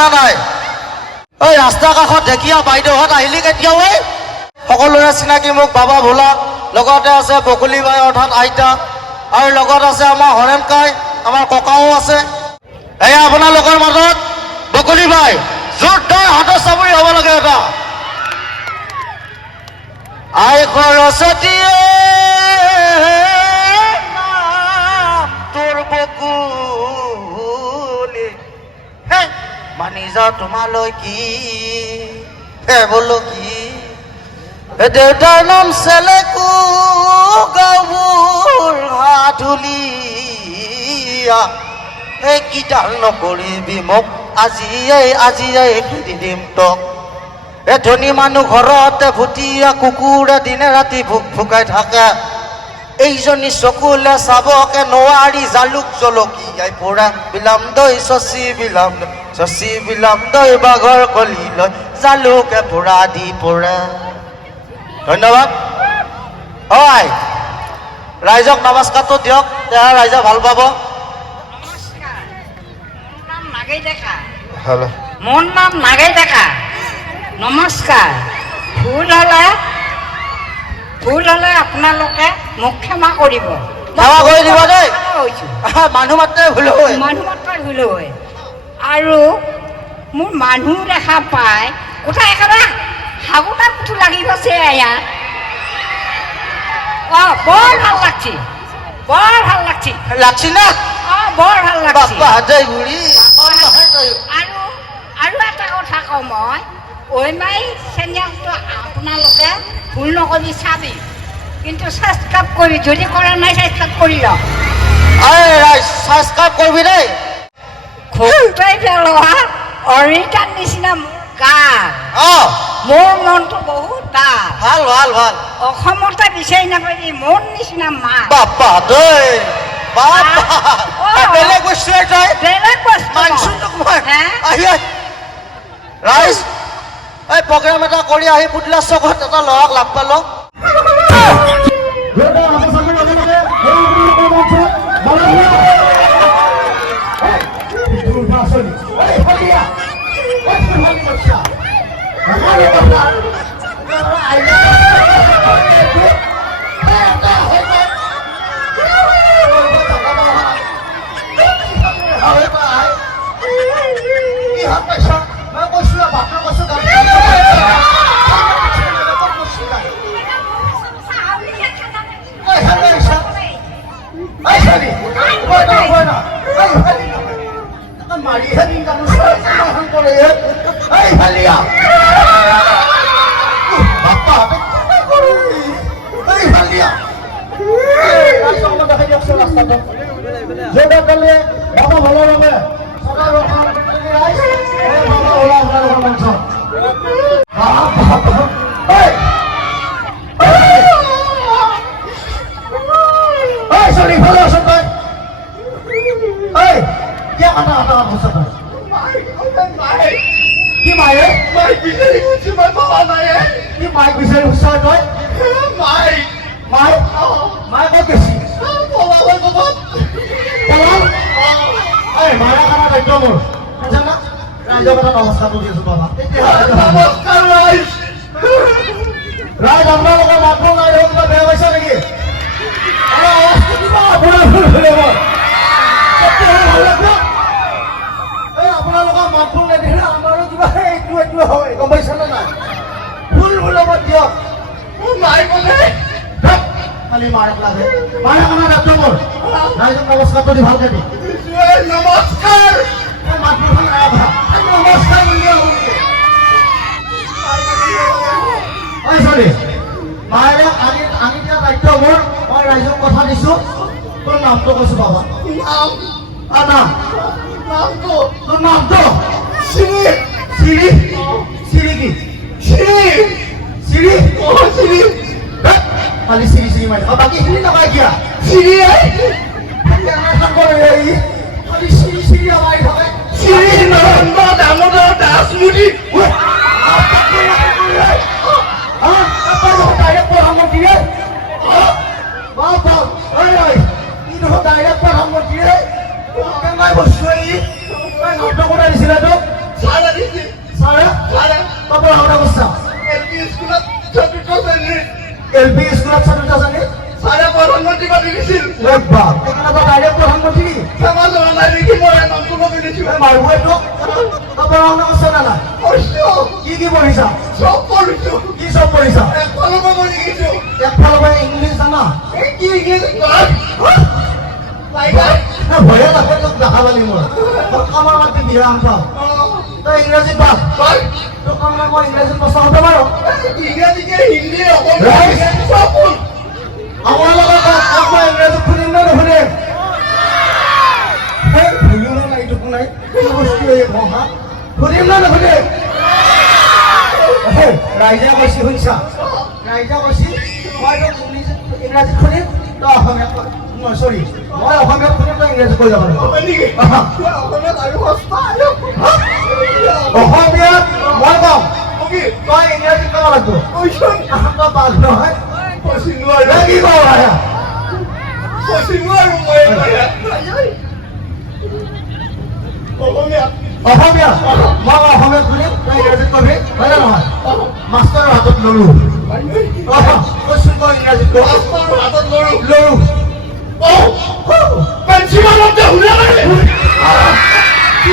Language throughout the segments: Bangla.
না নাই। ঐ ৰাস্তাৰ কাষত ঢেকীয়া বাইদেউহঁত আহিলি কেতিয়া ঐ? সকলোৰে চিনাকি মোক বাবা ভোলা, লগতে আছে বকুলি বাই অৰ্থাৎ আইতা, আৰু লগত আছে আমাৰ হৰেণ কাই, আমাৰ ককাও আছে। এয়া আপোনালোকৰ মাজত বকুলি বাই জোৰদাৰ হাতৰ চাপৰি হ'ব লাগে এটা। আই সৰস্বতীয়ে তোৰ বকুলি হে যাওঁ তোমালৈ কি? হে বোলো কি? দেউতাৰ নাম চেলেকু গাঁৱৰ হাধুলীয়া হে কিডাল নকৰিবি মোক আজিয়ে আজিয়ে খেদি দিম তক। এ ধনী মানুহ ঘৰতে ভুটীয়া কুকুৰে দিনে ৰাতি ভোক ভুকাই থাকে। এইজনী চকুলে চাবকে নোৱাৰি জালুক জলকীয়াই পোৰা। বিলাম দৈ চচি বিলাম দৈ চচি বিলাম দৈ বাঘৰ কলি জালুকে পোৰা দি পোৰা ধন্যবাদ। হয় ৰাইজক নমস্কাৰটো দিয়ক তেয়া ৰাইজে ভালো পাব। মোৰ নাম নাগেই ডেকা। নাগেই নমস্কাৰ। ভুল হ'লে ভুল হ'লে আপোনালোকে মোক ক্ষমা কৰিব। ক্ষমা কৰি দিব দেই। মানুহ মাত্ৰে ভুল হয়। মানুহ মাত্ৰই ভুল হয়। আৰু মোৰ মানুহ দেখা পায় কোথায় একেবাৰে হাগুটা পুঠু লাগি গৈছে ইয়াত অঁ বৰ ভালো লাগছে। বৰ ভালো লাগছে। লাগছি না? অঁ বৰ ভালো লাগছে। আৰু আৰু এটা কথা কওঁ মই ঐ মাই চেনেলটো আপোনালোকে ভুল নকৰি চাবি। কিন্তু ছাবস্ক্ৰাইব কৰি যদি কৰা নাই ছাবস্ক্ৰাইব কৰি লওক ৰাইজ কৰিবি দেই। খুবেই পেলোৱা অৰিটাৰ নিচিনা মোৰ গা অঁ মোৰ মনটো বহুত ভালো ভালো ভালো ভালো। অসমতে বিচাৰি নাপাবি মোৰ নিচিনা মা বাপ্পা দেই বেলেগ বস্তু তই? বেলেগ বস্তু? আহি ৰাইজ এই প্ৰগ্ৰেম এটা কৰি আহি পুতলা চকত এটা ল'ৰাক লাগ পালোঁ কি মায়ে মাই বিচাৰি গৈছে মই পাবা নাই কি মাই বিচাৰি ওচৰ তই মাই মাই মাই ক'ত গৈছি পলাব ক'ত পলাল এই মায়া কাণা দায়িত্ব মোৰ বুজা না ৰাইজৰ কথা নমস্কাৰটো দিছোঁ বাবা নমস্কাৰ ৰাইজ ৰাইজ আপোনালোকৰ মাতটো নাই দেখোন কিবা বেয়া পাইছে নেকি অলপ আৱাজটো দিবা আপোনাৰ ভুল হ'লে মই তেতিয়াহে ভালো লাগিব এই মাতবোৰ নেদেখিলে আমাৰো কিবা এইটো এইটো হয়। গম নাই দিয়ক। মোৰ মায়ে ক'লে খালি মায়ে লাগে। মায়ে আমাৰ মোৰ ৰাইজক নমস্কাৰটো দি ভালকে দি নমস্কাৰ ভালো নাই নমস্কাৰ বুলি মায়ে আনি আনি দিয়া দায়িত্ব মোৰ মই ৰাইজক কথা দিছোঁ। তোৰ নামটো কৈছোঁ বাবা। নাম। আ নাম নামটো। তোর নাম সিরি সিরি সিরি কি? সিরি সিরি ও সিরি খালি সিরি সিরি মানে। আর বাকি সিরি না কিয়া সিরি আই খালি সিরি সিরি আমায় খাবে সিরি নরম্বা দামোদর দাসমুনি হ্যাঁ আপনার ডাইরেক্ট প্রধানমন্ত্রী বাবা ওই ওই কেমন অবস্থা? স্কুলত চতুর্থ শ্রেণির স্কুলত চতুর্থ শ্রেণীৰ জনা নাই। কি কি পঢ়িছা? চব কি চব পঢ়িছা? একফালৰ পৰা মই শিকিছো। একফালৰ পৰা ইংলিছ জানা? কি ইংলিছ? ভয়ে লাগে তোক দেখাবালি মই। আমাৰ মাতি বিয়া আনবা খাম তই ইংৰাজী পাঠ কয় তোক মানে মই ইংৰাজীত প্ৰশ্ন সুধিব পাৰোঁ ইংৰাজীকে হিন্দী নে নুশুনিম সেই নাই। কি বস্তু এই মহা। শুনিম নে এই, ৰাইজে কৈছে শুনিছা ৰাইজে কৈছে মই ইংৰাজীত শুনিম তই অসমীয়াত কৈ চৰি মই অসমীয়াত শুনিম তই ইংৰাজীত কৈ যাব? লাগিব অসমীয়াত অসমীয়াত মই কওঁ কবি তই ইংৰাজীত ক'ব লাগিব। কৈছোন। তই পাল নহয়। কৈছি নোৱাৰো। কি ক'ব লাগে কৈছি নোৱাৰো মই। অসমীয়া। অসমীয়া। মই অসমীয়াত শুনিম তই ইংৰাজীত কবি। হয় নে নহয়? মাষ্টৰৰ হাতত লৰো কৈছো তই ইংৰাজীত মাষ্টৰৰ হাতত লৰো লৰো যে শুনা কি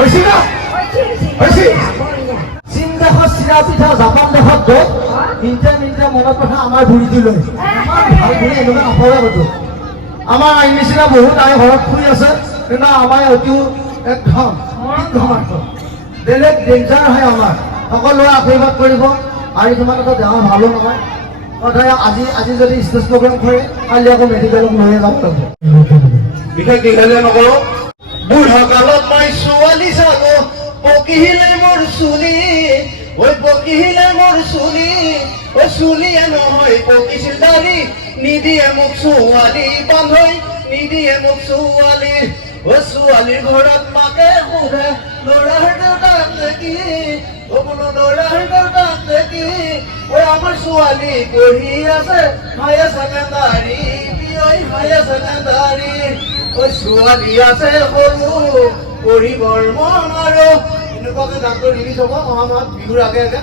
কি না? হৈছে? চীন দেশত চিৰা পিঠা জাপান দেশত দৈ তিনিটা তিনিটা মনত কথা আমাৰ বুঢ়ীটো লৈ। আমাৰ ভালো এনেকুৱা আমাৰ আইন নিচিনা বহুত আই ঘৰত শুই আছে। কিন্তু আমাৰ অতিও একদম একদম একদম বেলেগ ডেঞ্জাৰ হয় আমাৰ। সকলোৱে আশীৰ্বাদ কৰিব। আৰু তোমালোকৰ দেহা ভালো নহয়। সদায় আজি আজি যদি ষ্টেজ প্ৰগ্ৰাম কৰে কালি আকৌ মেডিকেলত লৈয়ে যাব লাগিব। বিশেষ দীঘলীয়া নকৰো? বুঢ়া কালত মই ছোৱালী চালো পকিলে মোৰ চুলি, ঐ পকিলে মোৰ চুলি, ঐ চুলিয়ে নহয়, পকিছিল দাড়ি, নিদিয়ে মোক ছোৱালী বান্ধৈ নিদিয়ে মোক ছোৱালী ঐ ছোৱালীৰ ঘৰত মাকে সোধে, ল'ৰাৰ দেউতাক দেখি? ও বোলো, ল'ৰাৰ দেউতাক দেখি? ঐ, আমাৰ ছোৱালী পঢ়ি আছে হায়াৰ ছেকেণ্ডাৰী হায়াৰ ছেকেণ্ডাৰী ঐ ছোৱালী আছে সৰু পঢ়িবৰ মন আৰু এনেকুৱাকে গানটো ৰিলিজ হ'ব অহা মাহত বিহুৰ আগে আগে।